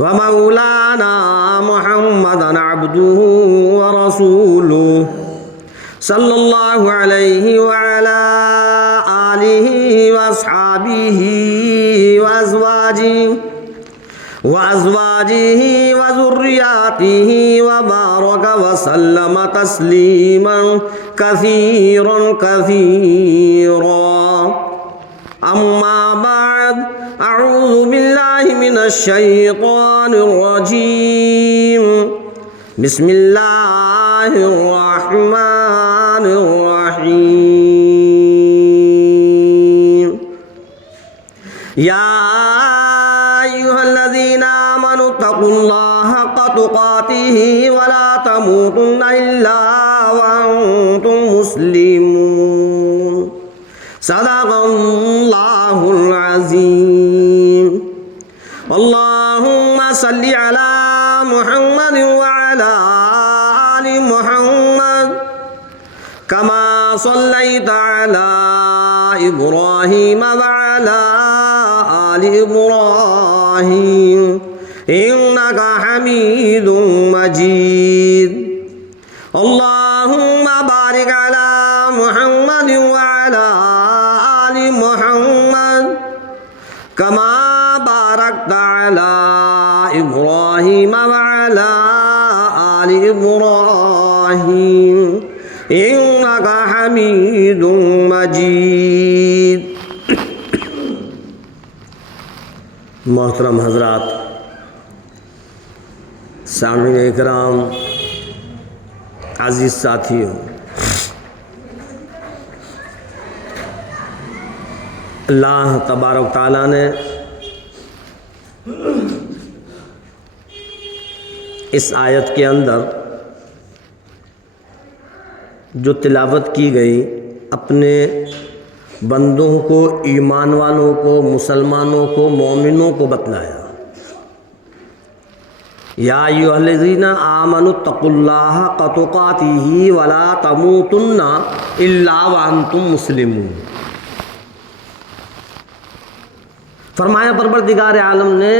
ومولانا محمدا عبده ورسوله صلی اللہ علیہ وعلى آلہ واصحابہ وازواجہ وذریاتہ وبارک وسلم تسلیما کثیرا کثیرا اما بعد اعوذ باللہ من الشیطان الرجیم بسم اللہ الرحمن الرحیم یا ایہا الذین آمنوا اتقوا اللہ حق تقاتہ ولا تموتن الا وانتم مسلمون صدق اللہ العظیم اللہم صلی علی محمد وعلى آل محمد كما صليت على إبراهيم وعلى آل إبراهيم إنك حميد مجيد اللهم بارك على محمد وعلى آل محمد كما باركت على إبراهيم وعلى آل إبراهيم إنك حميد مجيد. محترم حضرات، سامعین اکرام، عزیز ساتھیوں، اللہ تبارک تعالیٰ نے اس آیت کے اندر جو تلاوت کی گئی اپنے بندوں کو، ایمان والوں کو، مسلمانوں کو، مومنوں کو بتلایا. یا ایھا الذین آمنوا اتقوا اللہ حق تقاتہ ولا تموتن الا وانتم مسلمون. فرمایا پروردگار عالم نے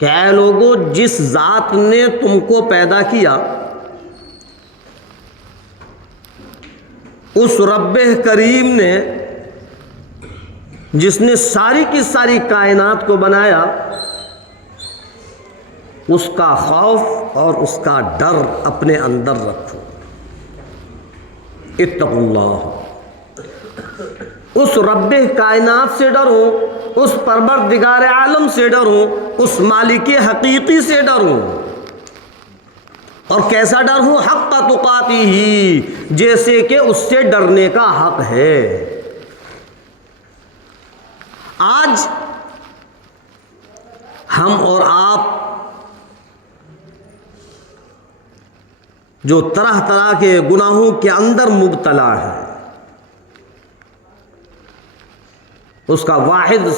کہ اے لوگو، جس ذات نے تم کو پیدا کیا، اس رب کریم نے جس نے ساری کی ساری کائنات کو بنایا، اس کا خوف اور اس کا ڈر اپنے اندر رکھو. اتقوا اللہ، اس رب کائنات سے ڈرو، اس پروردگار عالم سے ڈرو، اس مالک حقیقی سے ڈرو. اور کیسا ڈر ہو؟ حق تقاتہ، جیسے کہ اس سے ڈرنے کا حق ہے. آج ہم اور آپ جو طرح طرح کے گناہوں کے اندر مبتلا ہے، اس کا واحد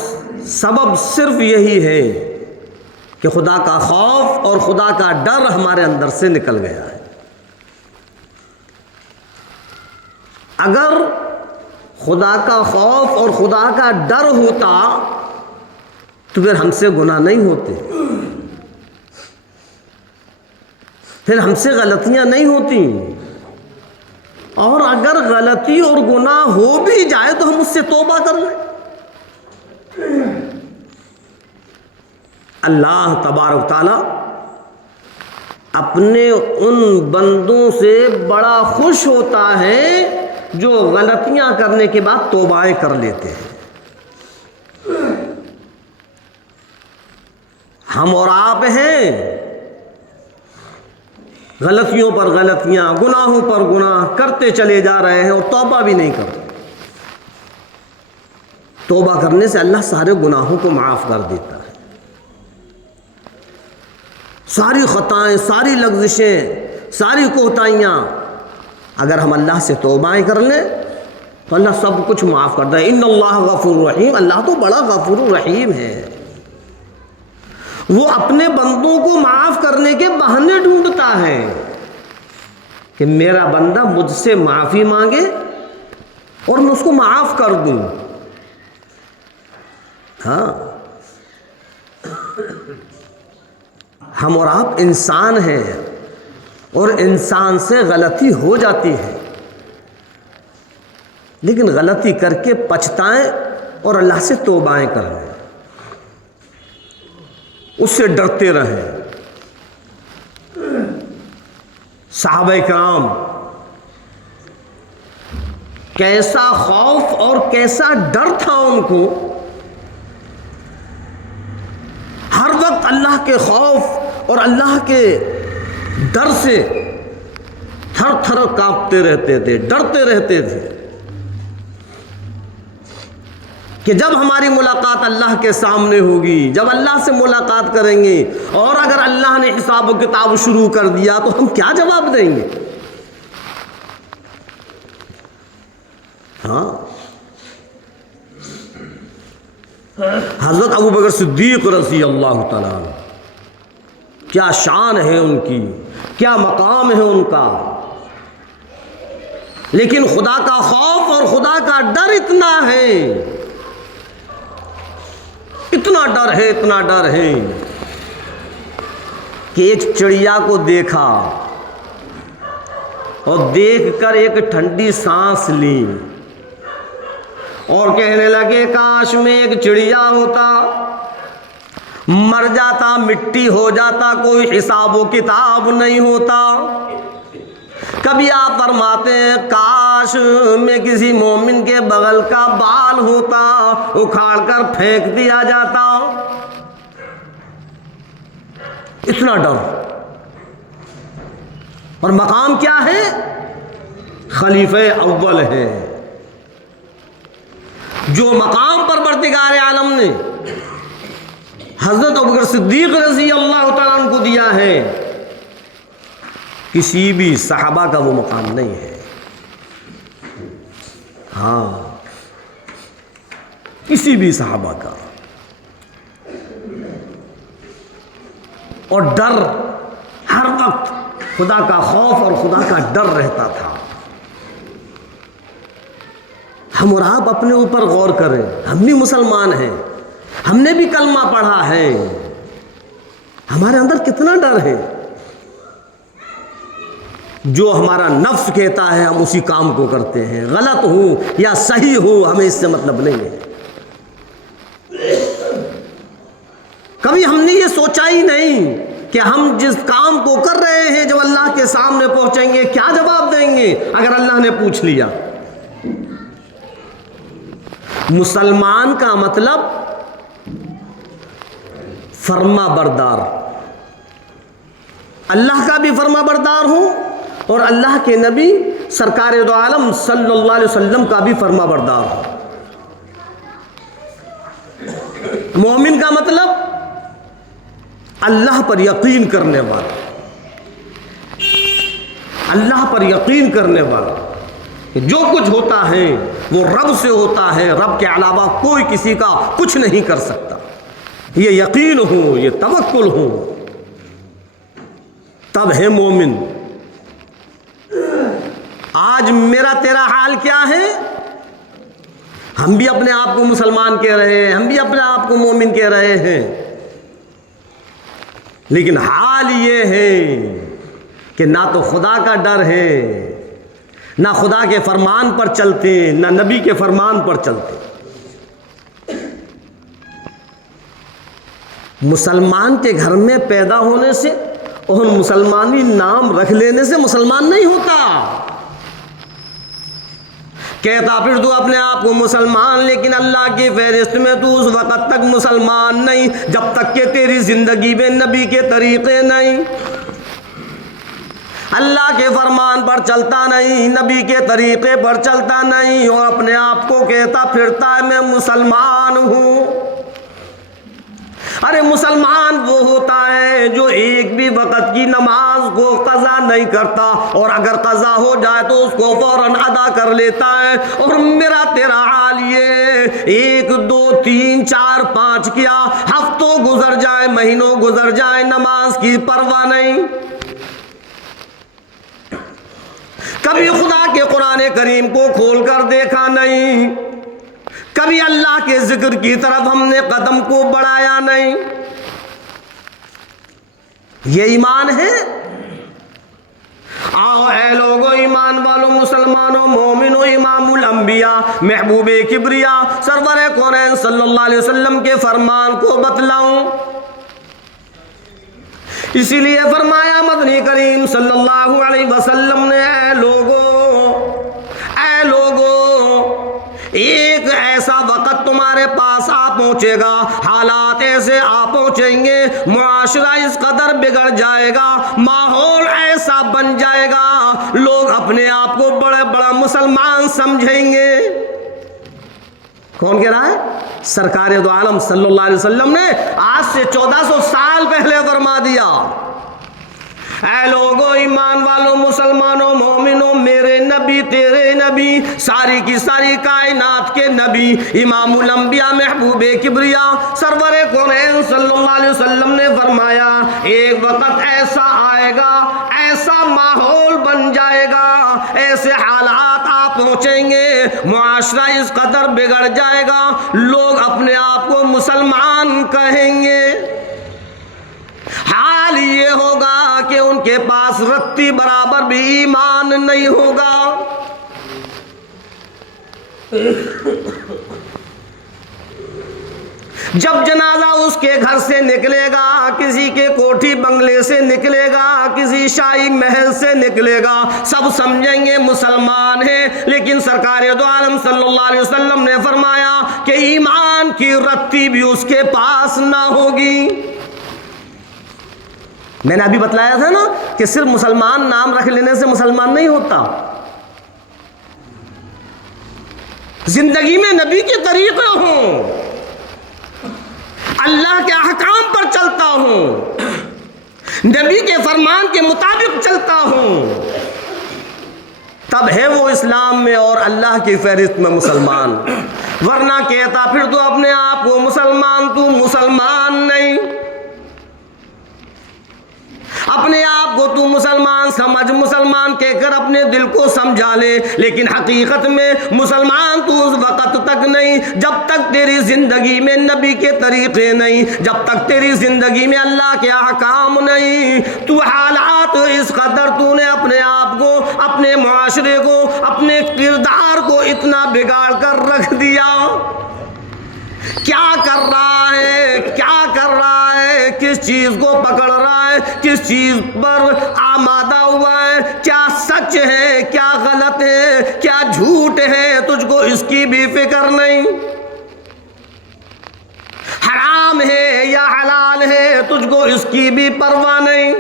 سبب صرف یہی ہے کہ خدا کا خوف اور خدا کا ڈر ہمارے اندر سے نکل گیا ہے. اگر خدا کا خوف اور خدا کا ڈر ہوتا تو پھر ہم سے گناہ نہیں ہوتے، پھر ہم سے غلطیاں نہیں ہوتی. اور اگر غلطی اور گناہ ہو بھی جائے تو ہم اس سے توبہ کر لیں. اللہ تبارک تعالی اپنے ان بندوں سے بڑا خوش ہوتا ہے جو غلطیاں کرنے کے بعد توبائیں کر لیتے ہیں. ہم اور آپ ہیں غلطیوں پر غلطیاں، گناہوں پر گناہ کرتے چلے جا رہے ہیں اور توبہ بھی نہیں کرتے. توبہ کرنے سے اللہ سارے گناہوں کو معاف کر دیتا ہے. ساری خطائیں، ساری لغزشیں، ساری کوتاہیاں اگر ہم اللہ سے توبائیں کر لیں تو اللہ سب کچھ معاف کر دے. ان اللہ غفور رحیم، اللہ تو بڑا غفور رحیم ہے. وہ اپنے بندوں کو معاف کرنے کے بہانے ڈھونڈتا ہے کہ میرا بندہ مجھ سے معافی مانگے اور میں اس کو معاف کر دوں. ہاں، ہم اور آپ انسان ہیں اور انسان سے غلطی ہو جاتی ہے، لیکن غلطی کر کے پچھتائیں اور اللہ سے توبائیں کر لیں، اس سے ڈرتے رہیں۔ صحابہ کرام کیسا خوف اور کیسا ڈر تھا ان کو، ہر وقت اللہ کے خوف اور اللہ کے ڈر سے تھر تھر کانپتے رہتے تھے، ڈرتے رہتے تھے کہ جب ہماری ملاقات اللہ کے سامنے ہوگی، جب اللہ سے ملاقات کریں گے اور اگر اللہ نے حساب و کتاب شروع کر دیا تو ہم کیا جواب دیں گے؟ ہاں، حضرت ابوبکر صدیق رضی اللہ تعالیٰ عنہ، کیا شان ہے ان کی، کیا مقام ہے ان کا، لیکن خدا کا خوف اور خدا کا ڈر اتنا ہے، اتنا ڈر ہے، اتنا ڈر ہے کہ ایک چڑیا کو دیکھا اور دیکھ کر ایک ٹھنڈی سانس لی اور کہنے لگے کاش میں ایک چڑیا ہوتا، مر جاتا، مٹی ہو جاتا، کوئی حساب و کتاب نہیں ہوتا۔ کبھی آپ فرماتے ہیں کاش میں کسی مومن کے بغل کا بال ہوتا، اکھاڑ کر پھینک دیا جاتا۔ اتنا ڈر، اور مقام کیا ہے؟ خلیفہ اول ہے، جو مقام پروردگار عالم نے حضرت ابوبکر صدیق رضی اللہ تعالیٰ عنہ کو دیا ہے، کسی بھی صحابہ کا وہ مقام نہیں ہے۔ ہاں، کسی بھی صحابہ کا۔ اور ڈر، ہر وقت خدا کا خوف اور خدا کا ڈر رہتا تھا۔ ہم اور آپ اپنے اوپر غور کریں، ہم بھی مسلمان ہیں، ہم نے بھی کلمہ پڑھا ہے، ہمارے اندر کتنا ڈر ہے؟ جو ہمارا نفس کہتا ہے ہم اسی کام کو کرتے ہیں، غلط ہو یا صحیح ہو ہمیں اس سے مطلب نہیں ہے۔ کبھی ہم نے یہ سوچا ہی نہیں کہ ہم جس کام کو کر رہے ہیں جب اللہ کے سامنے پہنچیں گے کیا جواب دیں گے اگر اللہ نے پوچھ لیا۔ مسلمان کا مطلب فرما بردار، اللہ کا بھی فرما بردار ہوں اور اللہ کے نبی سرکار دو عالم صلی اللہ علیہ وسلم کا بھی فرما بردار ہوں۔ مومن کا مطلب اللہ پر یقین کرنے والا، اللہ پر یقین کرنے والا، جو کچھ ہوتا ہے وہ رب سے ہوتا ہے، رب کے علاوہ کوئی کسی کا کچھ نہیں کر سکتا، یہ یقین ہو، یہ توکل ہو، تب ہے مومن۔ آج میرا تیرا حال کیا ہے؟ ہم بھی اپنے آپ کو مسلمان کہہ رہے ہیں، ہم بھی اپنے آپ کو مومن کہہ رہے ہیں، لیکن حال یہ ہے کہ نہ تو خدا کا ڈر ہے، نہ خدا کے فرمان پر چلتے، نہ نبی کے فرمان پر چلتے۔ مسلمان کے گھر میں پیدا ہونے سے اور مسلمانی نام رکھ لینے سے مسلمان نہیں ہوتا۔ کہتا پھر تو اپنے آپ کو مسلمان، لیکن اللہ کی فہرست میں تو اس وقت تک مسلمان نہیں جب تک کہ تیری زندگی میں نبی کے طریقے نہیں، اللہ کے فرمان پر چلتا نہیں، نبی کے طریقے پر چلتا نہیں، اور اپنے آپ کو کہتا پھرتا ہے میں مسلمان ہوں۔ ارے مسلمان وہ ہوتا ہے جو ایک بھی وقت کی نماز کو قضا نہیں کرتا، اور اگر قضا ہو جائے تو اس کو فوراً ادا کر لیتا ہے۔ اور میرا تیرا حال یہ 1 2 3 4 5 کیا، ہفتوں گزر جائے، مہینوں گزر جائے، نماز کی پرواہ نہیں۔ کبھی خدا کے قرآن کریم کو کھول کر دیکھا نہیں، کبھی اللہ کے ذکر کی طرف ہم نے قدم کو بڑھایا نہیں۔ یہ ایمان ہے؟ آؤ اے لوگو ایمان والو، مسلمانوں، مومنوں، امام الانبیاء، محبوب کبریا، سرور کونین صلی اللہ علیہ وسلم کے فرمان کو بتلاؤں۔ اسی لیے فرمایا مدنی کریم صلی اللہ علیہ وسلم نے، اے لوگو ایک ایسا وقت تمہارے پاس آ پہنچے گا، حالات ایسے آ پہنچیں گے، معاشرہ اس قدر بگڑ جائے گا، ماحول ایسا بن جائے گا، لوگ اپنے آپ کو بڑا بڑا مسلمان سمجھیں گے۔ کون کہہ رہا ہے؟ سرکار دو عالم صلی اللہ علیہ وسلم نے آج سے 1400 سال پہلے فرما دیا، اے لوگو ایمان والوں، مسلمانوں، مومنوں، میرے نبی، تیرے نبی، ساری کی ساری کائنات کے نبی، امام الانبیاء، محبوب کبریا، سرور کونین صلی اللہ علیہ وسلم نے فرمایا ایک وقت ایسا آئے گا، ایسا ماحول بن جائے گا، ایسے حالات آ پہنچیں گے، معاشرہ اس قدر بگڑ جائے گا، لوگ اپنے آپ کو مسلمان کہیں گے، حال یہ ہوگا کہ ان کے پاس رتی برابر بھی ایمان نہیں ہوگا۔ جب جنازہ اس کے گھر سے نکلے گا، کسی کے کوٹھی بنگلے سے نکلے گا، کسی شاہی محل سے نکلے گا، سب سمجھیں گے مسلمان ہیں، لیکن سرکار دو عالم صلی اللہ علیہ وسلم نے فرمایا کہ ایمان کی رتی بھی اس کے پاس نہ ہوگی۔ میں نے ابھی بتلایا تھا نا کہ صرف مسلمان نام رکھ لینے سے مسلمان نہیں ہوتا، زندگی میں نبی کے طریقے ہوں، اللہ کے احکام پر چلتا ہوں، نبی کے فرمان کے مطابق چلتا ہوں، تب ہے وہ اسلام میں اور اللہ کی فہرست میں مسلمان، ورنہ کہتا پھر تو اپنے آپ کو مسلمان، تو مسلمان نہیں، اپنے آپ کو تو مسلمان سمجھ، مسلمان کہہ کر اپنے دل کو سمجھا لے، لیکن حقیقت میں مسلمان تو اس وقت تک نہیں جب تک تیری زندگی میں نبی کے طریقے نہیں، جب تک تیری زندگی میں اللہ کے احکام نہیں، تو حالات اس قدر تو نے اپنے آپ کو، اپنے معاشرے کو، اپنے کردار کو اتنا بگاڑ کر رکھ دیا۔ کیا کر رہا ہے، کیا کر رہا ہے، کس چیز کو پکڑ رہا ہے، کس چیز پر آمادہ ہوا ہے، کیا سچ ہے، کیا غلط ہے، کیا جھوٹ ہے، تجھ کو اس کی بھی فکر نہیں، حرام ہے یا حلال ہے، تجھ کو اس کی بھی پرواہ نہیں۔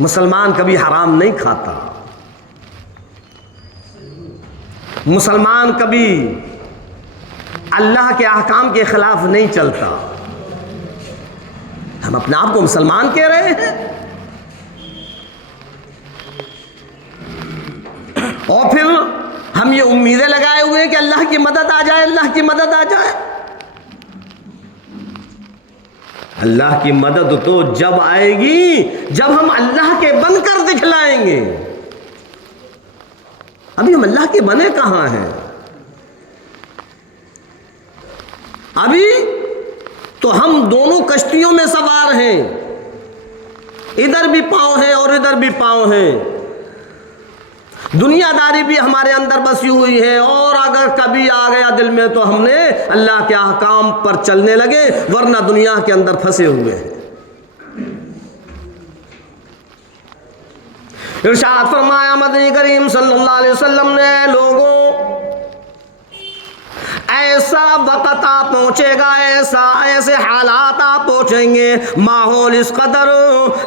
مسلمان کبھی حرام نہیں کھاتا، مسلمان کبھی اللہ کے احکام کے خلاف نہیں چلتا۔ ہم اپنے آپ کو مسلمان کہہ رہے ہیں اور پھر ہم یہ امیدیں لگائے ہوئے ہیں کہ اللہ کی مدد آ جائے، اللہ کی مدد آ جائے۔ اللہ کی مدد تو جب آئے گی جب ہم اللہ کے بن کر دکھلائیں گے۔ ابھی ہم اللہ کے بنے کہاں ہیں؟ ابھی تو ہم دونوں کشتیوں میں سوار ہیں، ادھر بھی پاؤں ہیں اور ادھر بھی پاؤں ہیں، دنیا داری بھی ہمارے اندر بسی ہوئی ہے، اور اگر کبھی آ گیا دل میں تو ہم نے اللہ کے احکام پر چلنے لگے، ورنہ دنیا کے اندر پھنسے ہوئے ہیں۔ ارشاد فرمایا مدنی کریم صلی اللہ علیہ وسلم نے، لوگوں ایسا وقت آ پہنچے گا، ایسے حالات آ پہنچیں گے، ماحول اس قدر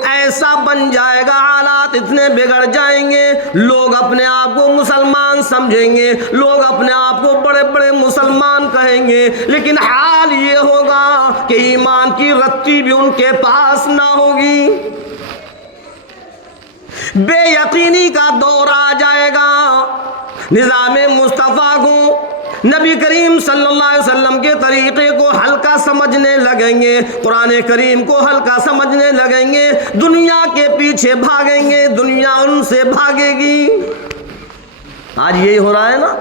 ایسا بن جائے گا، حالات اتنے بگڑ جائیں گے، لوگ اپنے آپ کو مسلمان سمجھیں گے، لوگ اپنے آپ کو بڑے بڑے مسلمان کہیں گے، لیکن حال یہ ہوگا کہ ایمان کی رتی بھی ان کے پاس نہ ہوگی، بے یقینی کا دور آ جائے گا۔ نظام مصطفیٰ کو، نبی کریم صلی اللہ علیہ وسلم کے طریقے کو ہلکا سمجھنے لگیں گے، قرآن کریم کو ہلکا سمجھنے لگیں گے، دنیا کے پیچھے بھاگیں گے، دنیا ان سے بھاگے گی۔ آج یہی ہو رہا ہے نا،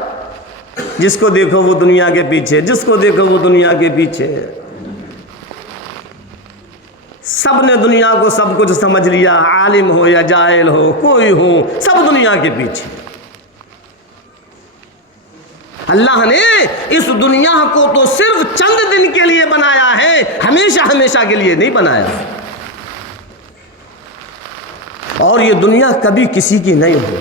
جس کو دیکھو وہ دنیا کے پیچھے، جس کو دیکھو وہ دنیا کے پیچھے۔ سب نے دنیا کو سب کچھ سمجھ لیا، عالم ہو یا جاہل ہو، کوئی ہو، سب دنیا کے پیچھے۔ اللہ نے اس دنیا کو تو صرف چند دن کے لیے بنایا ہے، ہمیشہ ہمیشہ کے لیے نہیں بنایا، اور یہ دنیا کبھی کسی کی نہیں ہو۔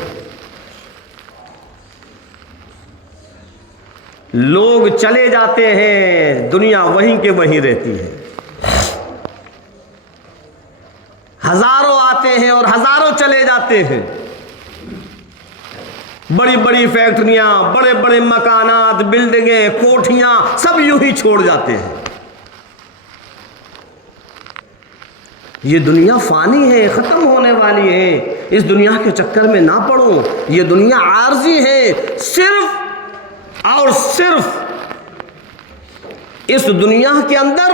لوگ چلے جاتے ہیں، دنیا وہیں کے وہیں رہتی ہے۔ ہزاروں آتے ہیں اور ہزاروں چلے جاتے ہیں، بڑی بڑی فیکٹریاں، بڑے بڑے مکانات، بلڈنگیں، کوٹھیاں، سب یوں ہی چھوڑ جاتے ہیں۔ یہ دنیا فانی ہے، ختم ہونے والی ہے، اس دنیا کے چکر میں نہ پڑو۔ یہ دنیا عارضی ہے، صرف اور صرف اس دنیا کے اندر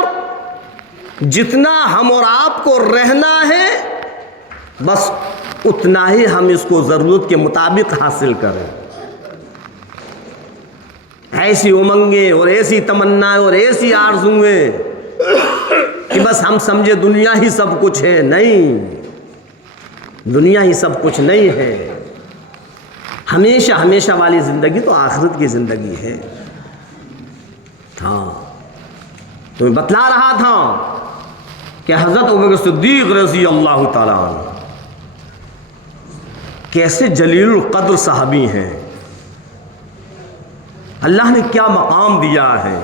جتنا ہم اور آپ کو رہنا ہے، بس اتنا ہی ہم اس کو ضرورت کے مطابق حاصل کریں۔ ایسی امنگیں اور ایسی تمنائیں اور ایسی آرزویں کہ بس ہم سمجھے دنیا ہی سب کچھ ہے، نہیں، دنیا ہی سب کچھ نہیں ہے۔ ہمیشہ ہمیشہ والی زندگی تو آخرت کی زندگی ہے۔ ہاں، تو میں بتلا رہا تھا کہ حضرت ابوبکر صدیق رضی اللہ تعالیٰ عنہ کیسے جلیل القدر صحابی ہیں، اللہ نے کیا مقام دیا ہے،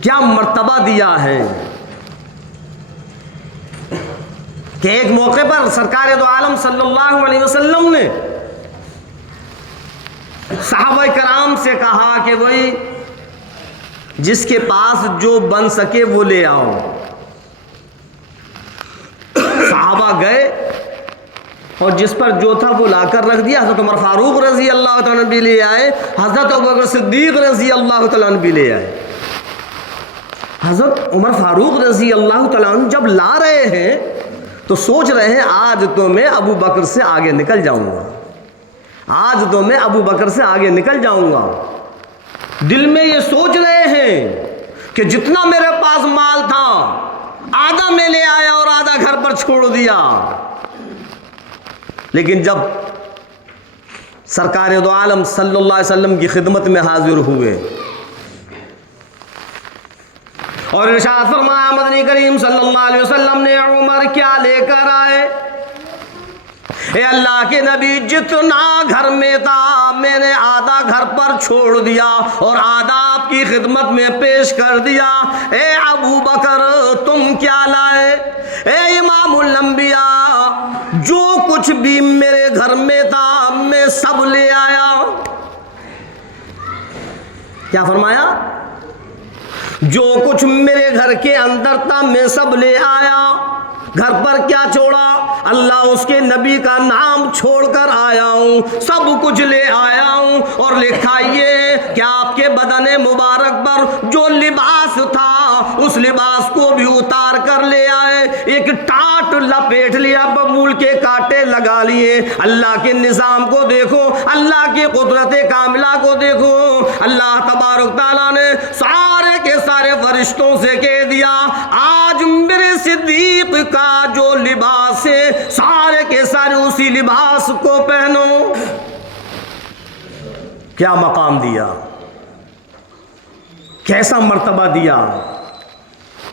کیا مرتبہ دیا ہے کہ ایک موقع پر سرکار دو عالم صلی اللہ علیہ وسلم نے صحابہ کرام سے کہا کہ وہی جس کے پاس جو بن سکے وہ لے آؤ۔ صحابہ گئے اور جس پر جو تھا وہ لا کر رکھ دیا۔ حضرت عمر فاروق رضی اللہ تعالیٰ عنہ بھی لے آئے، حضرت ابوبکر صدیق رضی اللہ تعالیٰ عنہ بھی لے آئے۔ حضرت عمر فاروق رضی اللہ تعالیٰ عنہ جب لا رہے ہیں تو سوچ رہے ہیں آج تو میں ابو بکر سے آگے نکل جاؤں گا، آج تو میں ابو بکر سے آگے نکل جاؤں گا۔ دل میں یہ سوچ رہے ہیں کہ جتنا میرے پاس مال تھا آدھا میں لے آیا اور آدھا گھر پر چھوڑ دیا۔ لیکن جب سرکار دو عالم صلی اللہ علیہ وسلم کی خدمت میں حاضر ہوئے اور ارشاد فرمایا مدنی کریم صلی اللہ علیہ وسلم نے، عمر کیا لے کر آئے؟ اے اللہ کے نبی، جتنا گھر میں تھا میں نے آدھا گھر پر چھوڑ دیا اور آدھا آپ کی خدمت میں پیش کر دیا۔ اے ابو بکر تم کیا لائے؟ اے امام الانبیاء، جو کچھ بھی میرے گھر میں تھا میں سب لے آیا۔ کیا فرمایا؟ جو کچھ میرے گھر کے اندر تھا میں سب لے آیا۔ گھر پر کیا چھوڑا؟ اللہ اس کے نبی کا نام چھوڑ کر آیا ہوں، سب کچھ لے آیا ہوں۔ اور لکھا یہ کہ آپ کے بدن مبارک پر جو لباس تھا اس لباس کو بھی اتار کر لے آئے، ایک ٹاٹ لپیٹ لیا، ببول کے کانٹے لگا لیے۔ اللہ کے نظام کو دیکھو، اللہ کی قدرت کاملہ کو دیکھو۔ اللہ تبارک تعالیٰ نے سارے کے سارے فرشتوں سے کہہ دیا آج میرے صدیق کا جو لباس ہے سارے کے سارے اسی لباس کو پہنو۔ کیا مقام دیا، کیسا مرتبہ دیا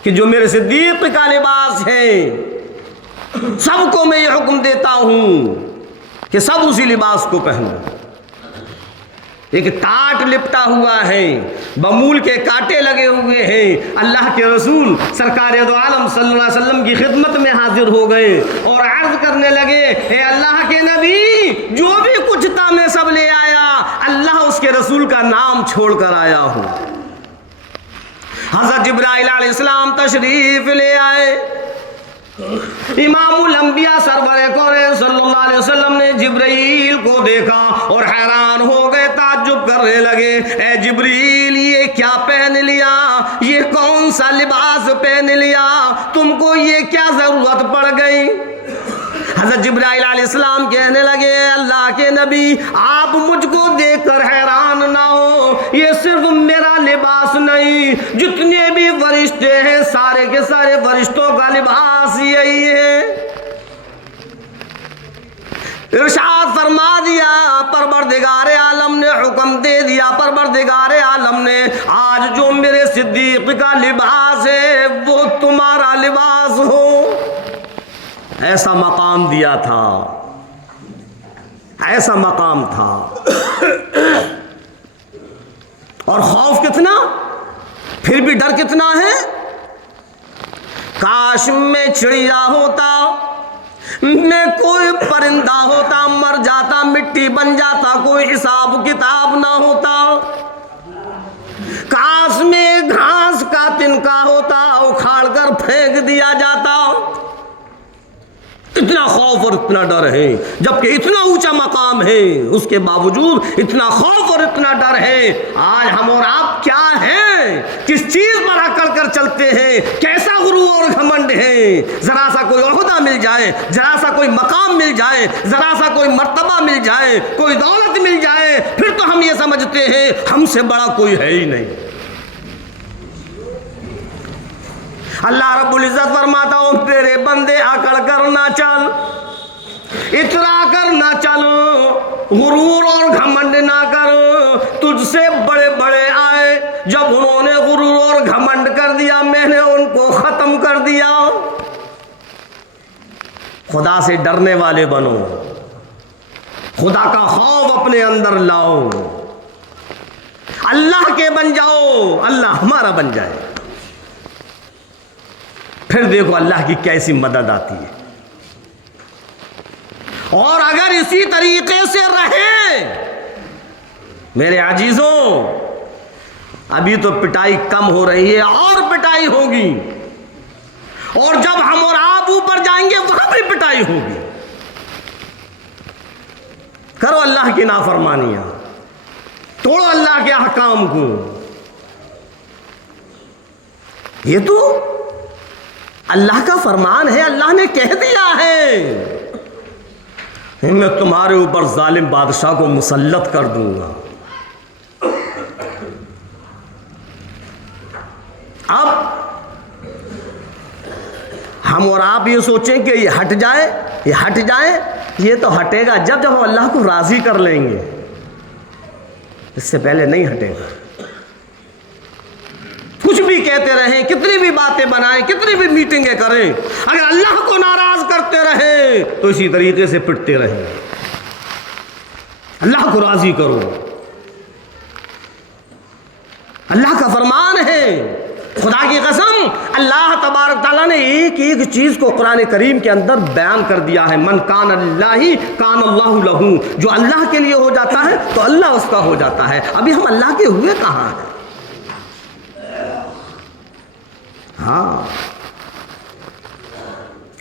کہ جو میرے صدیق کا لباس ہے سب کو میں یہ حکم دیتا ہوں کہ سب اسی لباس کو پہنو۔ ایک ٹاٹ لپٹا ہوا ہے، بمول کے کانٹے لگے ہوئے ہیں۔ اللہ کے رسول سرکار دو عالم صلی اللہ علیہ وسلم کی خدمت میں حاضر ہو گئے اور عرض کرنے لگے، اے اللہ کے نبی، جو بھی کچھ تھا میں سب لے آیا، اللہ اس کے رسول کا نام چھوڑ کر آیا ہوں۔ حضرت جبرائیل علیہ السلام تشریف لے آئے۔ امام الانبیاء سرور کونین صلی اللہ علیہ وسلم نے جبرائیل کو دیکھا اور حیران ہو گئے، تعجب کرنے لگے، اے جبرائیل یہ کیا پہن لیا، یہ کون سا لباس پہن لیا، تم کو یہ کیا ضرورت پڑ گئی؟ حضرت جبرائیل علیہ السلام کہنے لگے، اللہ کے نبی آپ مجھ کو دیکھ کر حیران نہ ہو، یہ صرف میرا لباس نہیں نہیں، جتنے بھی فرشتے ہیں سارے کے سارے فرشتوں کا لباس یہی ہے۔ ارشاد فرما دیا، پروردگار عالم نے حکم دے دیا، پروردگار عالم نے آج جو میرے صدیق کا لباس ہے وہ تمہارا لباس ہو۔ ایسا مقام دیا تھا، ایسا مقام تھا۔ اور خوف کتنا، پھر بھی ڈر کتنا ہے۔ کاش میں چڑیا ہوتا، میں کوئی پرندہ ہوتا، مر جاتا مٹی بن جاتا، کوئی حساب کتاب نہ ہوتا۔ کاش میں گھاس کا تنکا ہوتا، اکھاڑ کر پھینک دیا جاتا۔ اتنا خوف اور اتنا ڈر ہے، جبکہ اتنا اونچا مقام ہے، اس کے باوجود اتنا خوف اور اتنا ڈر ہے۔ آج ہم اور آپ کیا ہیں، کس چیز پر اکڑ کر چلتے ہیں، کیسا غرور اور گھمنڈ ہے۔ ذرا سا کوئی عہدہ مل جائے، ذرا سا کوئی مقام مل جائے، ذرا سا کوئی مرتبہ مل جائے، کوئی دولت مل جائے، پھر تو ہم یہ سمجھتے ہیں ہم سے بڑا کوئی ہے ہی نہیں۔ اللہ رب العزت فرماتا ہوں تیرے بندے اکڑ کر نہ چل، اترا کر نہ چل، غرور اور گھمنڈ نہ کر۔ تجھ سے بڑے بڑے آئے، جب انہوں نے غرور اور گھمنڈ کر دیا میں نے ان کو ختم کر دیا۔ خدا سے ڈرنے والے بنو، خدا کا خوف اپنے اندر لاؤ، اللہ کے بن جاؤ، اللہ ہمارا بن جائے، پھر دیکھو اللہ کی کیسی مدد آتی ہے۔ اور اگر اسی طریقے سے رہے میرے عزیزوں، ابھی تو پٹائی کم ہو رہی ہے، اور پٹائی ہوگی، اور جب ہم اور آپ اوپر جائیں گے وہاں بھی پٹائی ہوگی۔ کرو اللہ کی نافرمانیاں، توڑو اللہ کے احکام کو۔ یہ تو اللہ کا فرمان ہے، اللہ نے کہہ دیا ہے میں تمہارے اوپر ظالم بادشاہ کو مسلط کر دوں گا۔ اب ہم اور آپ یہ سوچیں کہ یہ ہٹ جائے، یہ ہٹ جائے، یہ تو ہٹے گا جب ہم اللہ کو راضی کر لیں گے، اس سے پہلے نہیں ہٹے گا۔ کچھ بھی کہتے رہیں، کتنی بھی باتیں بنائیں، کتنی بھی میٹنگیں کریں، اگر اللہ کو ناراض کرتے رہیں تو اسی طریقے سے پٹتے رہیں۔ اللہ کو راضی کرو، اللہ کا فرمان ہے۔ خدا کی قسم اللہ تبارک تعالیٰ نے ایک ایک چیز کو قرآن کریم کے اندر بیان کر دیا ہے۔ من کان اللہ کان اللہ لہو، جو اللہ کے لیے ہو جاتا ہے تو اللہ اس کا ہو جاتا ہے۔ ابھی ہم اللہ کے ہوئے کہاں ہیں؟ ہاں،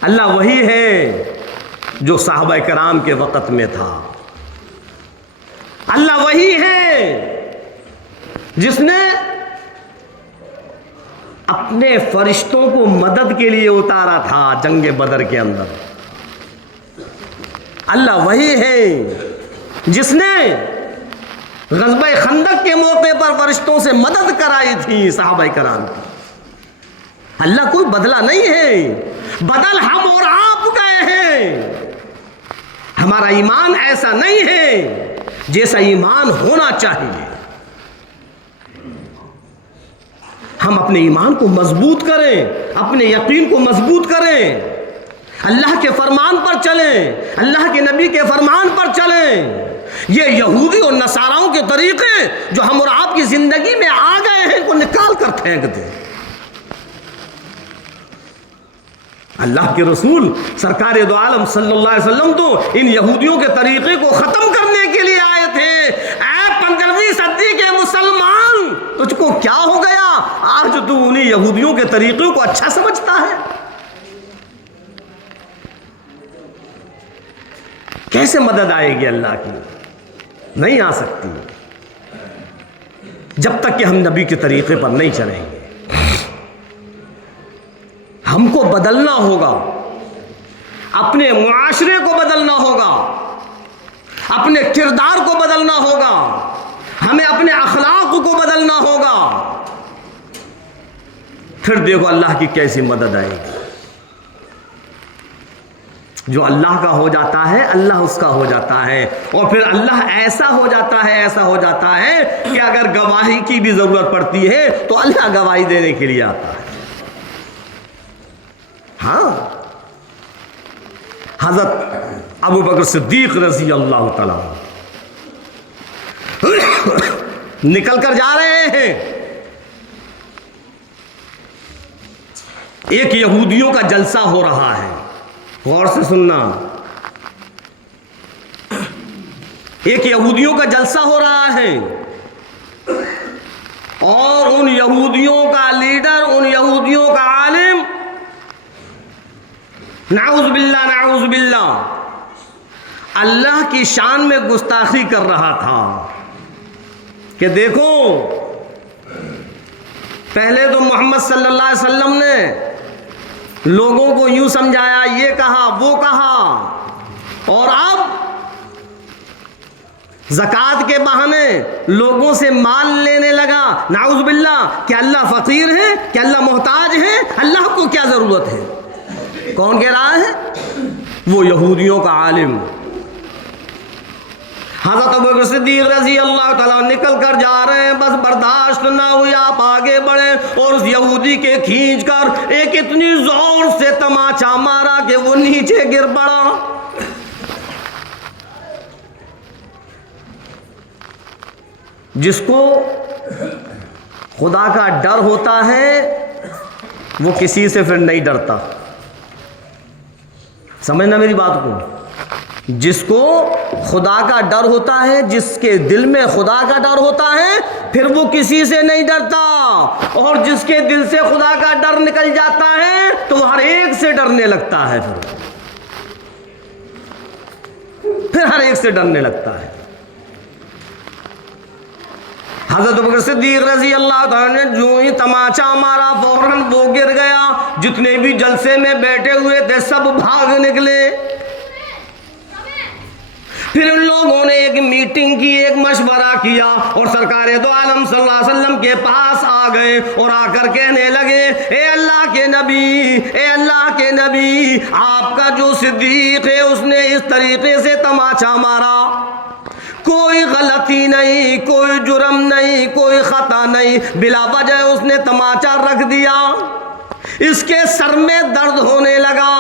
اللہ وہی ہے جو صحابہ کرام کے وقت میں تھا، اللہ وہی ہے جس نے اپنے فرشتوں کو مدد کے لیے اتارا تھا جنگ بدر کے اندر، اللہ وہی ہے جس نے غزوہ خندق کے موقع پر فرشتوں سے مدد کرائی تھی صحابہ کرام کی۔ اللہ کوئی بدلہ نہیں ہے، بدل ہم اور آپ گئے ہیں۔ ہمارا ایمان ایسا نہیں ہے جیسا ایمان ہونا چاہیے۔ ہم اپنے ایمان کو مضبوط کریں، اپنے یقین کو مضبوط کریں، اللہ کے فرمان پر چلیں، اللہ کے نبی کے فرمان پر چلیں۔ یہ یہودی اور نصاراؤں کے طریقے جو ہم اور آپ کی زندگی میں آ گئے ہیں کو نکال کر پھینک دیں۔ اللہ کے رسول سرکار دو عالم صلی اللہ علیہ وسلم تو ان یہودیوں کے طریقے کو ختم کرنے کے لیے آئے تھے۔ اے 15ویں صدی کے مسلمان، تجھ کو کیا ہو گیا آج تو انہیں یہودیوں کے طریقوں کو اچھا سمجھتا ہے؟ کیسے مدد آئے گی اللہ کی؟ نہیں آ سکتی جب تک کہ ہم نبی کے طریقے پر نہیں چلیں گے۔ ہم کو بدلنا ہوگا، اپنے معاشرے کو بدلنا ہوگا، اپنے کردار کو بدلنا ہوگا، ہمیں اپنے اخلاق کو بدلنا ہوگا۔ پھر دیکھو اللہ کی کیسی مدد آئے گی. جو اللہ کا ہو جاتا ہے اللہ اس کا ہو جاتا ہے. اور پھر اللہ ایسا ہو جاتا ہے کہ اگر گواہی کی بھی ضرورت پڑتی ہے تو اللہ گواہی دینے کے لیے آتا ہے. ہاں حضرت ابو بکر صدیق رضی اللہ تعالیٰ نکل کر جا رہے ہیں. ایک یہودیوں کا جلسہ ہو رہا ہے. غور سے سننا. ایک یہودیوں کا جلسہ ہو رہا ہے اور ان یہودیوں کا لیڈر، ان یہودیوں کا عالم نعوذ باللہ اللہ کی شان میں گستاخی کر رہا تھا کہ دیکھو پہلے تو محمد صلی اللہ علیہ وسلم نے لوگوں کو یوں سمجھایا، یہ کہا وہ کہا، اور اب زکوٰۃ کے بہانے لوگوں سے مال لینے لگا. نعوذ باللہ. کہ اللہ فقیر ہے، کہ اللہ محتاج ہے، اللہ کو کیا ضرورت ہے؟ کون کہہ رہا ہے؟ وہ یہودیوں کا عالم. حضرت ابوبکر صدیق رضی اللہ تعالیٰ نکل کر جا رہے ہیں. بس برداشت نہ ہوئی، آپ آگے بڑھے اور اس یہودی کے کھینچ کر ایک اتنی زور سے تماچا مارا کہ وہ نیچے گر پڑا. جس کو خدا کا ڈر ہوتا ہے وہ کسی سے پھر نہیں ڈرتا. سمجھنا میری بات کو. جس کو خدا کا ڈر ہوتا ہے، جس کے دل میں خدا کا ڈر ہوتا ہے، پھر وہ کسی سے نہیں ڈرتا. اور جس کے دل سے خدا کا ڈر نکل جاتا ہے تو وہ ہر ایک سے ڈرنے لگتا ہے. پھر ہر ایک سے ڈرنے لگتا ہے. حضرت ابوبکر صدیق رضی اللہ تعالیٰ نے جو ہی تماچا مارا فوراً وہ گر گیا. جتنے بھی جلسے میں بیٹھے ہوئے تھے سب بھاگ نکلے. پھر ان لوگوں نے ایک میٹنگ کی، ایک مشورہ کیا اور سرکار دو عالم صلی اللہ علیہ وسلم کے پاس آ گئے اور آ کر کہنے لگے، اے اللہ کے نبی، آپ کا جو صدیق ہے اس نے اس طریقے سے تماچا مارا، کوئی غلطی نہیں، کوئی جرم نہیں، کوئی خطا نہیں، بلا وجہ اس نے تماچا رکھ دیا، اس کے سر میں درد ہونے لگا.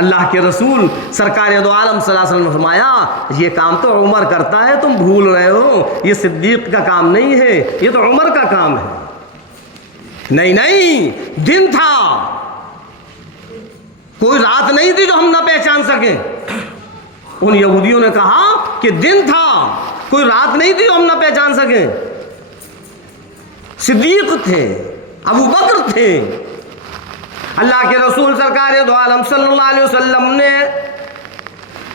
اللہ کے رسول سرکار دو عالم صلی اللہ علیہ وسلم نے فرمایا، یہ کام تو عمر کرتا ہے، تم بھول رہے ہو، یہ صدیق کا کام نہیں ہے، یہ تو عمر کا کام ہے. نہیں، دن تھا، کوئی رات نہیں تھی جو ہم نہ پہچان سکیں. ان یہودیوں نے کہا کہ دن تھا، کوئی رات نہیں تھی جو ہم نہ پہچان سکیں. صدیق تھے، ابو بکر تھے. اللہ کے رسول سرکار دو عالم صلی اللہ علیہ وسلم نے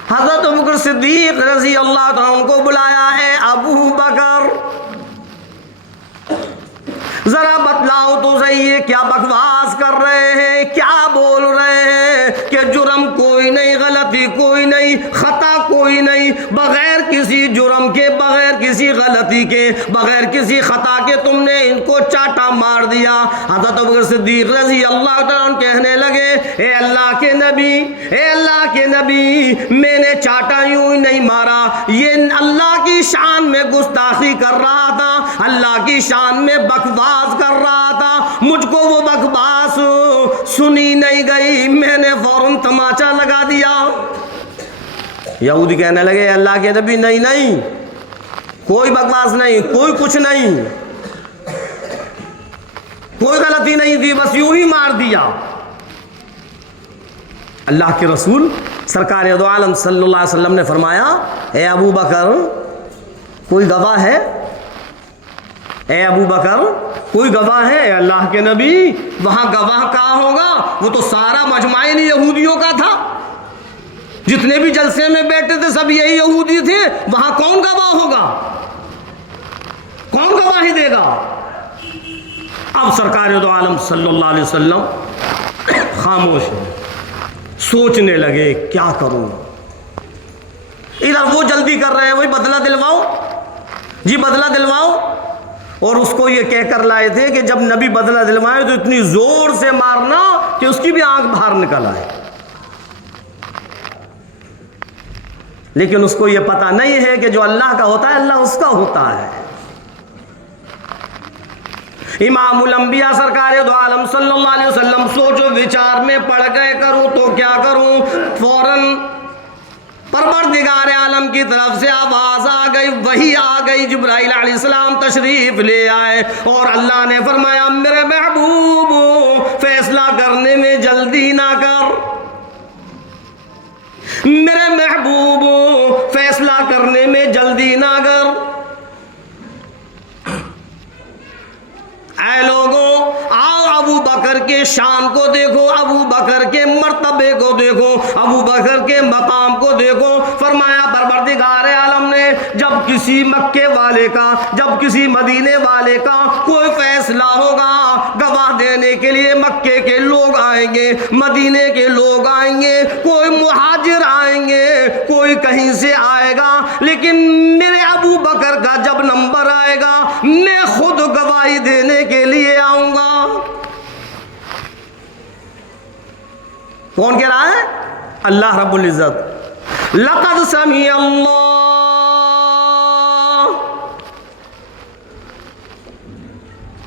حضرت ابوبکر صدیق رضی اللہ عنہ کو بلایا ہے. ابو بکر ذرا بتلاؤ تو صحیح ہے کیا بکواس کر رہے ہیں، کیا بول رہے ہیں کہ جرم کوئی نہیں، غلطی کوئی نہیں، خطا کوئی نہیں، بغیر کسی جرم کے، بغیر کسی غلطی کے، بغیر کسی خطا کے تم نے ان کو چاٹا مار دیا. حضرت ابوبکر صدیق رضی اللہ تعالیٰ عنہ کہنے لگے، اے اللہ کے نبی، میں نے چاٹا یوں ہی نہیں مارا، یہ اللہ کی شان میں گستاخی کر رہا تھا، اللہ کی شان میں بکواس کر رہا تھا، مجھ کو وہ بکواس سنی نہیں گئی، میں نے فوراً تماچا لگا دیا. یہودی کہنے لگے، اللہ کے نبی نہیں، کوئی بکواس نہیں، کوئی کچھ نہیں، کوئی غلطی نہیں تھی، بس یوں ہی مار دیا. اللہ کے رسول سرکار دو عالم صلی اللہ علیہ وسلم نے فرمایا، اے ابو بکر کوئی گواہ ہے؟ اے ابو بکر کوئی گواہ ہے؟ اے اللہ کے نبی وہاں گواہ کہاں ہوگا، وہ تو سارا مجمع یہودیوں کا تھا، جتنے بھی جلسے میں بیٹھے تھے سب یہی یہودی تھے، وہاں کون گواہ ہوگا، کون گواہی دے گا؟ اب سرکار دو عالم صلی اللہ علیہ وسلم خاموش ہیں، سوچنے لگے کیا کروں. ادھر وہ جلدی کر رہے ہیں، وہی بدلہ دلواؤ، اور اس کو یہ کہہ کر لائے تھے کہ جب نبی بدلہ دلوائے تو اتنی زور سے مارنا کہ اس کی بھی آنکھ باہر نکل آئے، لیکن اس کو یہ پتہ نہیں ہے کہ جو اللہ کا ہوتا ہے اللہ اس کا ہوتا ہے۔ امام الانبیاء سرکار دو عالم صلی اللہ علیہ وسلم سوچو وچار میں پڑ گئے کروں تو کیا کروں، فوراً پروردگار عالم کی طرف سے آواز آ گئی، وحی آ گئی، جبرائیل علیہ السلام تشریف لے آئے اور اللہ نے فرمایا میرے محبوب فیصلہ کرنے میں جلدی نہ کر، میرے محبوب فیصلہ کرنے میں جلدی نہ کر۔ اے لوگوں آؤ ابو بکر کے شان کو دیکھو، ابو بکر کے مرتبے کو دیکھو، ابو بکر کے مقام کو دیکھو۔ فرمایا پروردگار عالم نے جب کسی مکے والے کا، جب کسی مدینے والے کا کوئی فیصلہ ہوگا، گواہ دینے کے لیے مکے کے لوگ آئیں گے، مدینے کے لوگ آئیں گے، کوئی مہاجر آئیں گے، کوئی کہیں سے آئے گا، لیکن میرے ابو بکر کا جب نمبر آئے گا میں خود گواہی دینے کے لیے آؤں گا۔ کون کہہ رہا ہے؟ اللہ رب العزت۔ لقد سمع اللہ،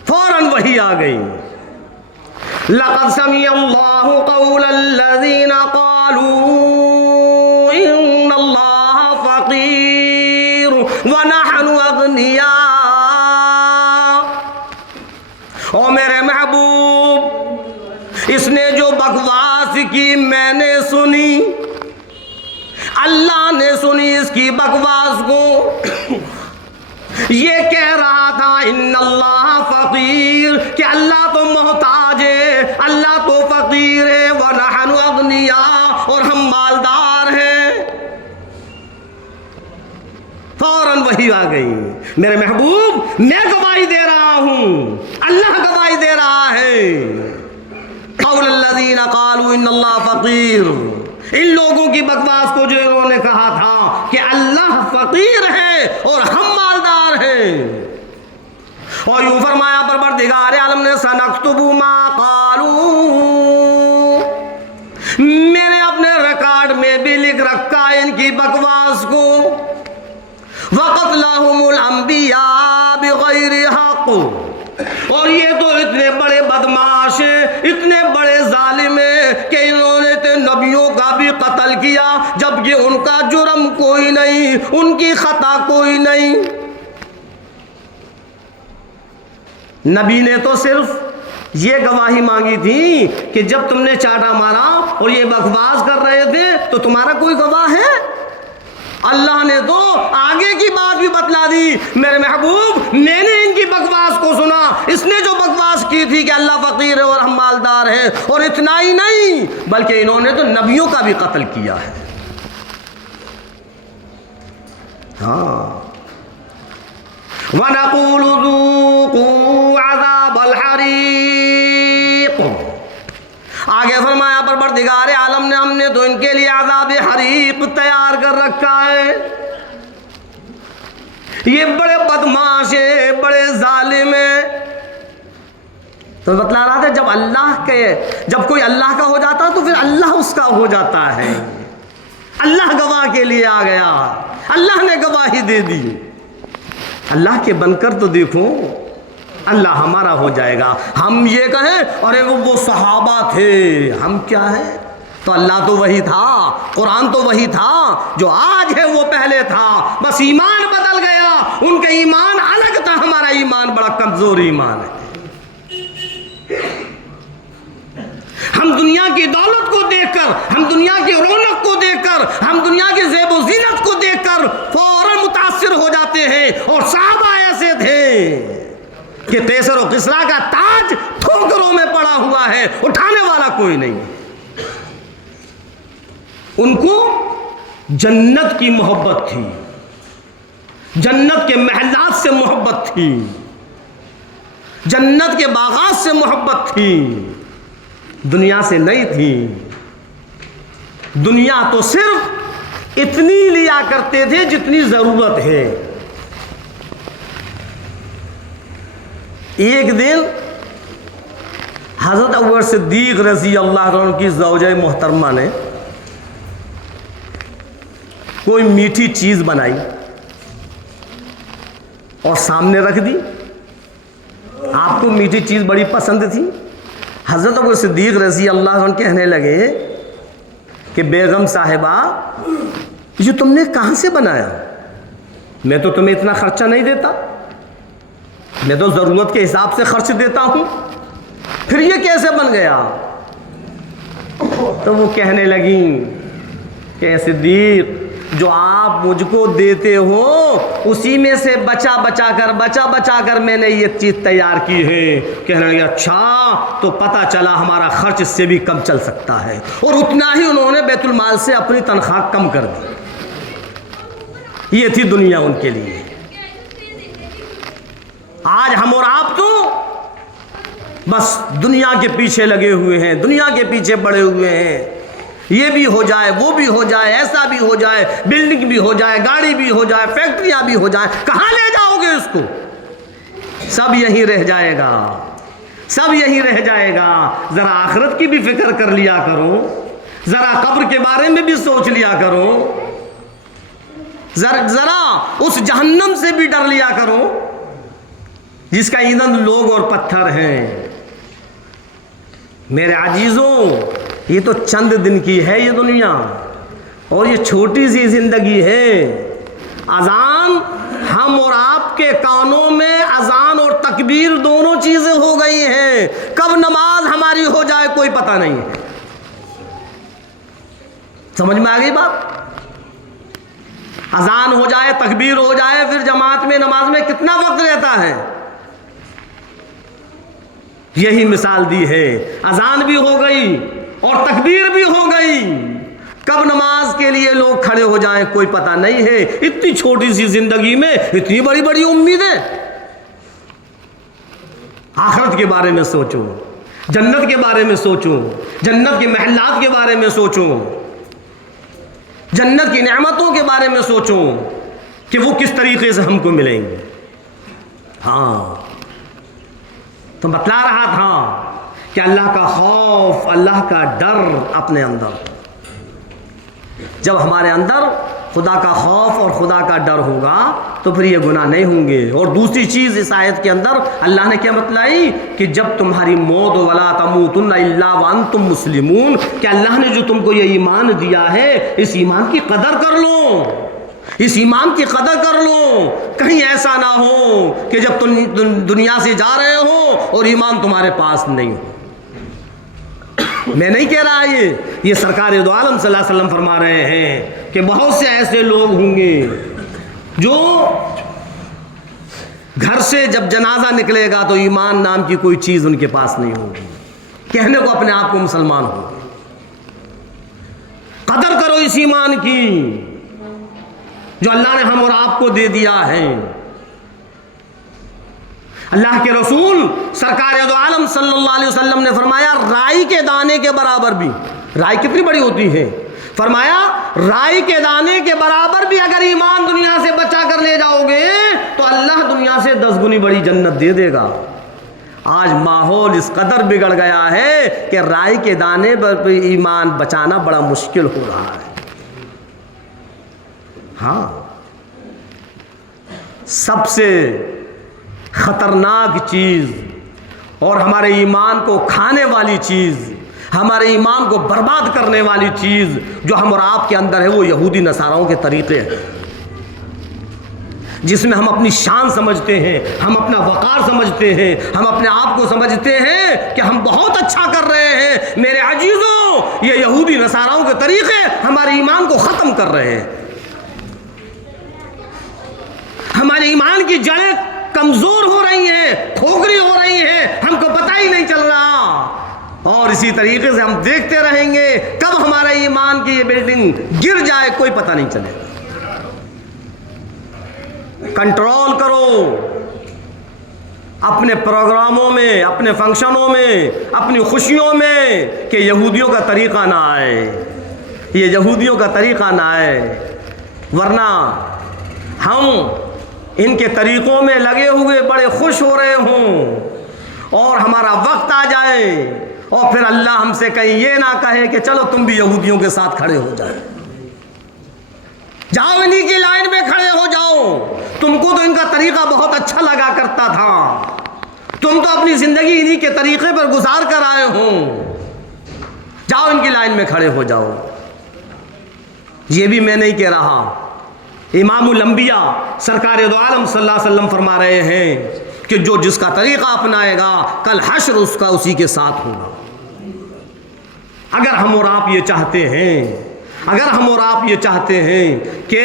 فوراً وحی آ گئی، لقد سمع اللہ قول الذین قالوا ان اللہ فقیر ونحن اغنیاء۔ او میرے محبوب، اس نے جو بکواس کی میں نے سنی، اللہ نے سنی اس کی بکواس کو، یہ کہہ رہا تھا ان اللہ فقیر، کہ اللہ تو محتاج ہے، اللہ تو فقیر ہے، ونحن اغنیاء، اور ہم مالدار ہیں۔ فوراً وحی آ گئی، میرے محبوب میں گواہی دے رہا ہوں، اللہ گواہی دے رہا ہے۔ قول الذین قالوا ان اللہ فقیر، ان لوگوں کی بکواس کو جو انہوں نے کہا تھا کہ اللہ فقیر ہے اور ہم مالدار ہیں۔ اور یوں فرمایا پروردگار عالم نے سنکتب ما قالوا، میں نے اپنے ریکارڈ میں بھی لکھ رکھا ہے ان کی بکواس کو، وقتلہم الانبیاء بغیر حق، اور یہ تو اتنے بڑے بدماش ہیں، اتنے بڑے ظالم ہیں کہ انہوں نے تو نبیوں کا بھی قتل کیا جبکہ ان کا جرم کوئی نہیں، ان کی خطا کوئی نہیں۔ نبی نے تو صرف یہ گواہی مانگی تھی کہ جب تم نے چاٹا مارا اور یہ بکواس کر رہے تھے تو تمہارا کوئی گواہ ہے؟ اللہ نے تو آگے کی بات بھی بتلا دی، میرے محبوب میں نے ان کی بکواس کو سنا، اس نے جو بکواس کی تھی کہ اللہ فقیر ہے اور ہم مالدار ہیں، اور اتنا ہی نہیں بلکہ انہوں نے تو نبیوں کا بھی قتل کیا ہے۔ ہاں، وَنَقُولُ ذُوقُوا عَذَابَ الْحَرِيقِ، آگے فرمایا پروردگار عالم نے ہم نے تو ان کے لیے عذاب حریق تیار کر رکھا ہے۔ یہ بڑے بدماش ہیں، بڑے ظالم ہیں۔ تو بتلا رہا تھا جب کوئی اللہ کا ہو جاتا تو پھر اللہ اس کا ہو جاتا ہے۔ اللہ گواہ کے لیے آ گیا، اللہ نے گواہی دے دی۔ اللہ کے بن کر تو دیکھو، اللہ ہمارا ہو جائے گا۔ ہم یہ کہیں ارے وہ صحابہ تھے، ہم کیا ہیں؟ تو اللہ تو وہی تھا، قرآن تو وہی تھا، جو آج ہے وہ پہلے تھا، بس ایمان بدل گیا۔ ان کا ایمان الگ تھا، ہمارا ایمان بڑا کمزور ایمان ہے۔ ہم دنیا کی دولت کو دیکھ کر، ہم دنیا کی رونق کو دیکھ کر، ہم دنیا کی زیب و زینت کو دیکھ کر فوراً متاثر ہو جاتے ہیں، اور صحابہ ایسے تھے کہ قیصر و کسریٰ کا تاج ٹھوکروں میں پڑا ہوا ہے، اٹھانے والا کوئی نہیں۔ ان کو جنت کی محبت تھی، جنت کے محلات سے محبت تھی، جنت کے باغات سے محبت تھی، دنیا سے نہیں تھی۔ دنیا تو صرف اتنی لیا کرتے تھے جتنی ضرورت ہے۔ ایک دن حضرت ابو بکر صدیق رضی اللہ عنہ کی زوجہ محترمہ نے کوئی میٹھی چیز بنائی اور سامنے رکھ دی. آپ کو میٹھی چیز بڑی پسند تھی. حضرت ابو بکر صدیق رضی اللہ عنہ کہنے لگے کہ بیگم صاحبہ یہ تم نے کہاں سے بنایا؟ میں تو تمہیں اتنا خرچہ نہیں دیتا, میں تو ضرورت کے حساب سے خرچ دیتا ہوں, پھر یہ کیسے بن گیا؟ تو وہ کہنے لگیں کہ صدیق جو آپ مجھ کو دیتے ہو اسی میں سے بچا بچا کر میں نے یہ چیز تیار کی ہے. کہنے لگے اچھا تو پتہ چلا ہمارا خرچ اس سے بھی کم چل سکتا ہے, اور اتنا ہی انہوں نے بیت المال سے اپنی تنخواہ کم کر دی. یہ تھی دنیا ان کے لیے. آج ہم اور آپ تو بس دنیا کے پیچھے لگے ہوئے ہیں, دنیا کے پیچھے پڑے ہوئے ہیں. یہ بھی ہو جائے, وہ بھی ہو جائے, ایسا بھی ہو جائے, بلڈنگ بھی ہو جائے, گاڑی بھی ہو جائے, فیکٹریاں بھی ہو جائیں. کہاں لے جاؤ گے اس کو؟ سب یہیں رہ جائے گا, سب یہیں رہ جائے گا. ذرا آخرت کی بھی فکر کر لیا کرو, ذرا قبر کے بارے میں بھی سوچ لیا کرو, ذرا اس جہنم سے بھی ڈر لیا کرو جس کا ایندھن لوگ اور پتھر ہیں. میرے عزیزوں, یہ تو چند دن کی ہے یہ دنیا, اور یہ چھوٹی سی زندگی ہے. اذان ہم اور آپ کے کانوں میں اذان اور تکبیر دونوں چیزیں ہو گئی ہیں. کب نماز ہماری ہو جائے کوئی پتہ نہیں ہے. سمجھ میں آ گئی بات؟ اذان ہو جائے, تکبیر ہو جائے, پھر جماعت میں نماز میں کتنا وقت رہتا ہے. یہی مثال دی ہے. اذان بھی ہو گئی اور تکبیر بھی ہو گئی, کب نماز کے لیے لوگ کھڑے ہو جائیں کوئی پتہ نہیں ہے. اتنی چھوٹی سی زندگی میں اتنی بڑی بڑی امیدیں. آخرت کے بارے میں سوچو, جنت کے بارے میں سوچو, جنت کے محلات کے بارے میں سوچو, جنت کی نعمتوں کے بارے میں سوچو کہ وہ کس طریقے سے ہم کو ملیں گے. ہاں تو بتلا رہا تھا کہ اللہ کا خوف, اللہ کا ڈر اپنے اندر. جب ہمارے اندر خدا کا خوف اور خدا کا ڈر ہوگا تو پھر یہ گناہ نہیں ہوں گے. اور دوسری چیز اس آیت کے اندر اللہ نے کیا بتلائی کہ جب تمہاری موت ولا تموتن الا وانتم مسلمون, کہ اللہ نے جو تم کو یہ ایمان دیا ہے اس ایمان کی قدر کر لو, اس ایمان کی قدر کر لو. کہیں ایسا نہ ہو کہ جب تم دنیا سے جا رہے ہو اور ایمان تمہارے پاس نہیں ہو. میں نہیں کہہ رہا یہ سرکار دو عالم صلی اللہ علیہ وسلم فرما رہے ہیں کہ بہت سے ایسے لوگ ہوں گے جو گھر سے جب جنازہ نکلے گا تو ایمان نام کی کوئی چیز ان کے پاس نہیں ہوگی, کہنے کو اپنے آپ کو مسلمان ہو. قدر کرو اس ایمان کی جو اللہ نے ہم اور آپ کو دے دیا ہے. اللہ کے رسول سرکار دو عالم صلی اللہ علیہ وسلم نے فرمایا رائی کے دانے کے برابر بھی, رائی کتنی بڑی ہوتی ہے, فرمایا رائی کے دانے کے برابر بھی اگر ایمان دنیا سے بچا کر لے جاؤ گے تو اللہ دنیا سے 10 گنی بڑی جنت دے دے گا. آج ماحول اس قدر بگڑ گیا ہے کہ رائی کے دانے پر ایمان بچانا بڑا مشکل ہو رہا ہے. ہاں, سب سے خطرناک چیز اور ہمارے ایمان کو کھانے والی چیز, ہمارے ایمان کو برباد کرنے والی چیز جو ہم اور آپ کے اندر ہے وہ یہودی نصاراؤں کے طریقے ہیں, جس میں ہم اپنی شان سمجھتے ہیں, ہم اپنا وقار سمجھتے ہیں, ہم اپنے آپ کو سمجھتے ہیں کہ ہم بہت اچھا کر رہے ہیں. میرے عزیزوں, یہ یہودی نصاراؤں کے طریقے ہمارے ایمان کو ختم کر رہے ہیں. ہمارے ایمان کی جڑیں کمزور ہو رہی ہیں, کھوکھری ہو رہی ہیں, ہم کو پتہ ہی نہیں چل رہا. اور اسی طریقے سے ہم دیکھتے رہیں گے کب ہمارا ایمان کی یہ بلڈنگ گر جائے کوئی پتہ نہیں چلے گا. کنٹرول کرو اپنے پروگراموں میں, اپنے فنکشنوں میں, اپنی خوشیوں میں کہ یہودیوں کا طریقہ نہ آئے, یہ یہودیوں کا طریقہ نہ آئے. ورنہ ہم ان کے طریقوں میں لگے ہوئے بڑے خوش ہو رہے ہوں اور ہمارا وقت آ جائے اور پھر اللہ ہم سے کہیں یہ نہ کہے کہ چلو تم بھی یہودیوں کے ساتھ کھڑے ہو جائے، جاؤ انہی کی لائن میں کھڑے ہو جاؤ، تم کو تو ان کا طریقہ بہت اچھا لگا کرتا تھا، تم تو اپنی زندگی انہی کے طریقے پر گزار کر آئے ہو، جاؤ ان کی لائن میں کھڑے ہو جاؤ۔ یہ بھی میں نہیں کہہ رہا، امام الانبیاء سرکار دو عالم صلی اللہ علیہ وسلم فرما رہے ہیں کہ جو جس کا طریقہ اپنائے گا کل حشر اس کا اسی کے ساتھ ہوگا۔ اگر ہم اور آپ یہ چاہتے ہیں، اگر ہم اور آپ یہ چاہتے ہیں کہ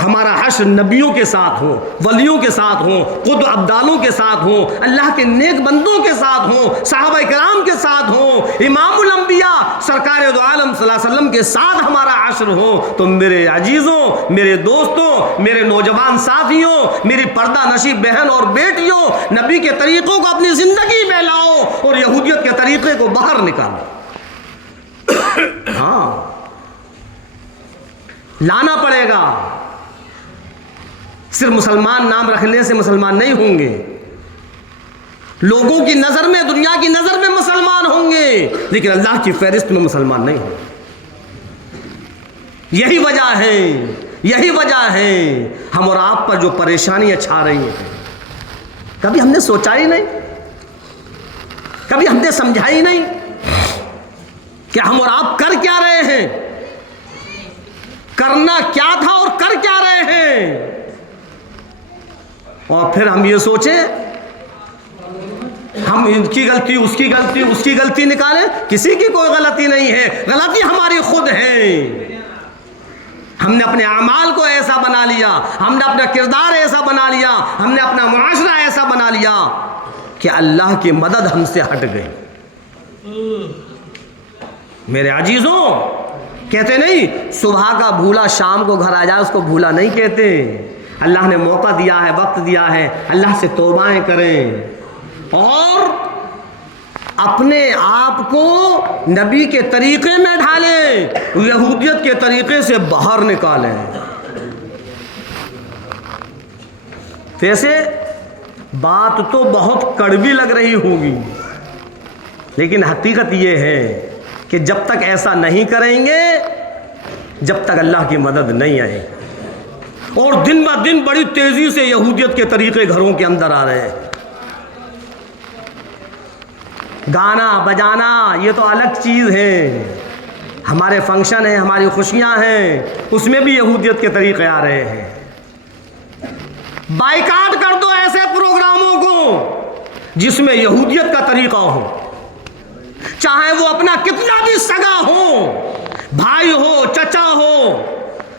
ہمارا حشر نبیوں کے ساتھ ہو، ولیوں کے ساتھ ہو، قطب ابدالوں کے ساتھ ہو، اللہ کے نیک بندوں کے ساتھ ہو، صحابہ کرام کے ساتھ ہو، امام الانبیاء سرکار دو عالم صلی اللہ علیہ وسلم کے ساتھ ہمارا حشر ہو، تو میرے عزیزوں، میرے دوستوں، میرے نوجوان ساتھیوں، میری پردہ نشیب بہن اور بیٹیوں، نبی کے طریقوں کو اپنی زندگی میں لاؤ اور یہودیت کے طریقے کو باہر نکالو۔ ہاں لانا پڑے گا، صرف مسلمان نام رکھنے سے مسلمان نہیں ہوں گے، لوگوں کی نظر میں، دنیا کی نظر میں مسلمان ہوں گے، لیکن اللہ کی فہرست میں مسلمان نہیں ہوں گے۔ یہی وجہ ہے ہم اور آپ پر جو پریشانیاں چھا رہی ہیں، کبھی ہم نے سوچا ہی نہیں، کبھی ہم نے سمجھا ہی نہیں کہ ہم اور آپ کر کیا رہے ہیں، کرنا کیا تھا اور کر کیا رہے ہیں، اور پھر ہم یہ سوچیں ہم ان کی غلطی، اس کی غلطی نکالیں۔ کسی کی کوئی غلطی نہیں ہے، غلطی ہماری خود ہے۔ ہم نے اپنے اعمال کو ایسا بنا لیا، ہم نے اپنا کردار ایسا بنا لیا، ہم نے اپنا معاشرہ ایسا بنا لیا کہ اللہ کی مدد ہم سے ہٹ گئی۔ میرے عزیزوں، کہتے نہیں صبح کا بھولا شام کو گھر آ جائے اس کو بھولا نہیں کہتے۔ اللہ نے موقع دیا ہے، وقت دیا ہے، اللہ سے توبائیں کریں اور اپنے آپ کو نبی کے طریقے میں ڈھالیں، یہودیت کے طریقے سے باہر نکالیں۔ ویسے بات تو بہت کڑوی لگ رہی ہوگی، لیکن حقیقت یہ ہے کہ جب تک ایسا نہیں کریں گے، جب تک اللہ کی مدد نہیں آئے، اور دن بہ دن بڑی تیزی سے یہودیت کے طریقے گھروں کے اندر آ رہے ہیں۔ گانا بجانا یہ تو الگ چیز ہے، ہمارے فنکشن ہیں، ہماری خوشیاں ہیں، اس میں بھی یہودیت کے طریقے آ رہے ہیں۔ بائیکاٹ کر دو ایسے پروگراموں کو جس میں یہودیت کا طریقہ ہو، چاہے وہ اپنا کتنا بھی سگا ہو، بھائی ہو، چچا ہو،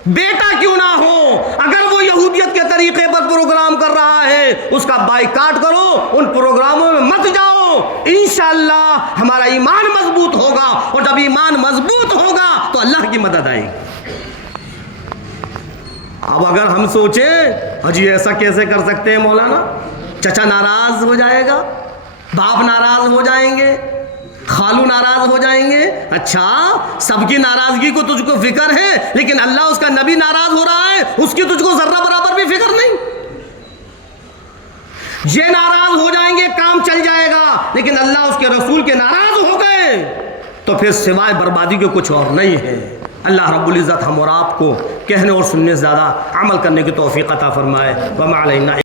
بیٹا کیوں نہ ہو، اگر وہ یہودیت کے طریقے پر پروگرام کر رہا ہے اس کا بائیکاٹ کرو، ان پروگراموں میں مت جاؤ۔ انشاءاللہ ہمارا ایمان مضبوط ہوگا، اور جب ایمان مضبوط ہوگا تو اللہ کی مدد آئے گی۔ اب اگر ہم سوچیں حجی ایسا کیسے کر سکتے ہیں مولانا، چچا ناراض ہو جائے گا، باپ ناراض ہو جائیں گے، خالو ناراض ہو جائیں گے۔ اچھا، سب کی ناراضگی کو تجھ کو فکر ہے، لیکن اللہ اس کا نبی ناراض ہو رہا ہے، اس کی تجھ کو ذرہ برابر بھی فکر نہیں۔ یہ ناراض ہو جائیں گے، کام چل جائے گا، لیکن اللہ اس کے رسول کے ناراض ہو گئے تو پھر سوائے بربادی کے کچھ اور نہیں ہے۔ اللہ رب العزت ہم اور آپ کو کہنے اور سننے سے زیادہ عمل کرنے کی توفیق عطا فرمائے۔ وما علینا